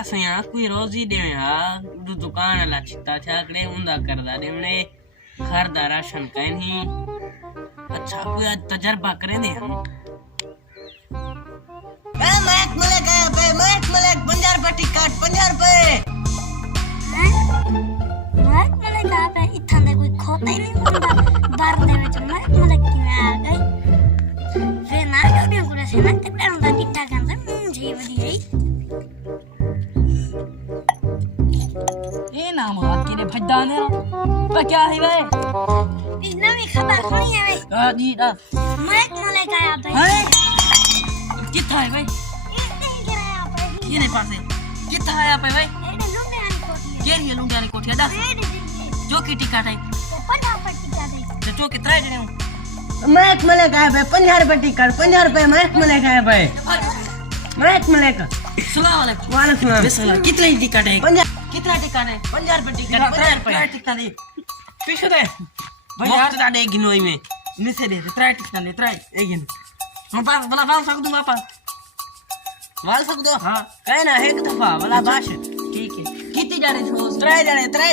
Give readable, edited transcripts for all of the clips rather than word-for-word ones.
असया कोई रोजी दे यार दु दुकान ला चिता छाकड़े उंदा करदा दे ने खरदा राशन कहीं अच्छा कोई आज तजर्बा करे दे हम ए महक मलिक आया पे महक मलिक 50 रुपए टिकट 50 रुपए महक मलिक आ पे इथां दे कोई खोता ही नहीं हुंदा बार दे विच महक मलिक किवें आ गई वे ना जोड़े गुड़े से ना तकड़ा हुंदा किट्टा कंदा जी वदी ये नाम हाथ के ने भज्जा ने पे क्या है बे इस नवी खबर सुनी है वे हां जी दा महक मलिक आया पे है किथा है बे ये नहीं गिराया पे ये नहीं पासे किथा आया पे बे एने लुंडे वाली कोठी के ये लुंडिया ने कोठिया दस जो की टिकट है तो पटा पट्टी का दे तो जो कितना है जने महक मलिक आया पे 50 रुपए टिकट 50 रुपए महक मलिक आया पे महक मलिक अस्सलाम वालेकुम वालेकुम बिस्मिल्लाह कितनी टिकट है 50 कितना टिकट है 50 रुपए टिकट 50 रुपए टिकट दे पीछे दे भाई यार यार ता दे गिनोई में नीचे they try ticket they try एक हम पास बला बाल सक दूंगा पास वाल सक दो हां कहे ना एक दफा वाला बाश ठीक है कितनी जा रहे हो त्रै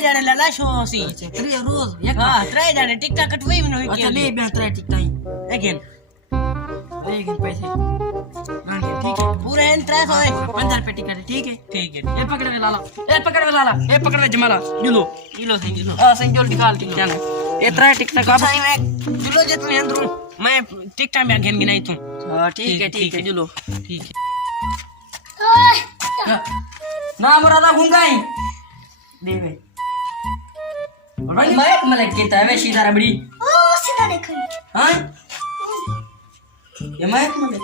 जने लला शो सी त्रे रोज एक हां त्रै जने टिकटा कटवई में नहीं अच्छा ले मैं ट्राई टिकट आई अगेन लेकिन पैसे ठीक है पूरे इन 300 है 50 रुपए टिकट है ठीक है ठीक है ये पकड़ में लाला ये पकड़ में लाला ये पकड़ में जमाला जुलो किलो से किलो हां संजोल निकाल क्या ना ये ट्राई टिकट का सही में जुलो जितने अंदर मैं टिकटा में अगेन गिनाई तू हां ठीक है जुलो ठीक है ओए ना मुरादा घूंगाई देवे भाई मैं मलक के तावे सीधा रबड़ी ओ सीधा देखो हां ये मैं मलक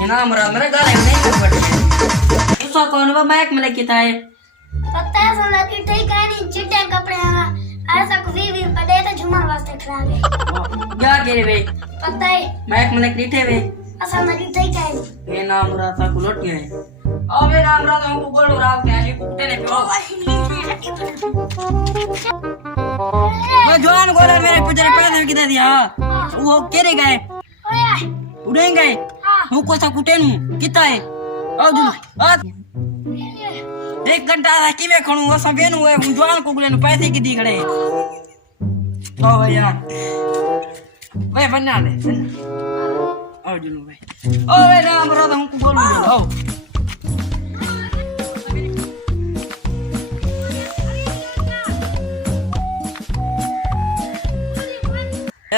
ये ना मुरादा मेरा गाल नहीं पड़ इसका कौन वा मैं मलक के ताए पता है सोना की ठीक है नहीं चिट्टे कपड़े आवा ऐसा कुछ भी पड़े तो झुमर वास्ते खड़ा है क्या करे बे पता है मैं मलक नीठे बे असल में ठीक है ये ना मुरादा को लोटिया है अबे ना मुरादा हमको गोल राव के आजे कुत्ते ने पियो मैं जवान गोला मेरे पुजरे पैसे किधर दिया वो केरे गए ओए उड़ेंगे वो को सा कुटे नु किता है आओ जुल आ 1 घंटा रा किवे खणू वो सब बेनु है जवान को गुले नु पैसे की दी खड़े ओ यार वे बन्ना ले आओ जुल भाई ओ वे ना मरो हमको बोलू आओ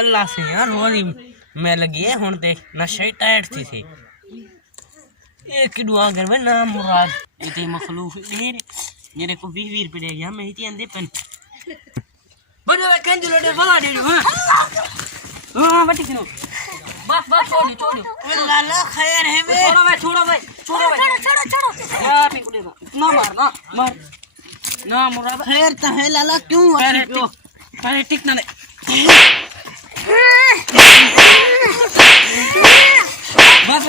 अल्लाह से यार रोजी मैं लगी है हुन ते नशे टाइट थी एक दुआ कर वे नाम मुराद इते मखलूक मेरे को 20 रुपए दे गया मैं इते अंदे पन बड़े वे कंजलो दे फला दे हां बटी किनो बस छोड़ो लाला खैर है बे छोड़ो भाई छोड़ो यार मैं कुड़ेगा ना मार ना मुराद खैर तो है लाला क्यों पहले टिकना नहीं बस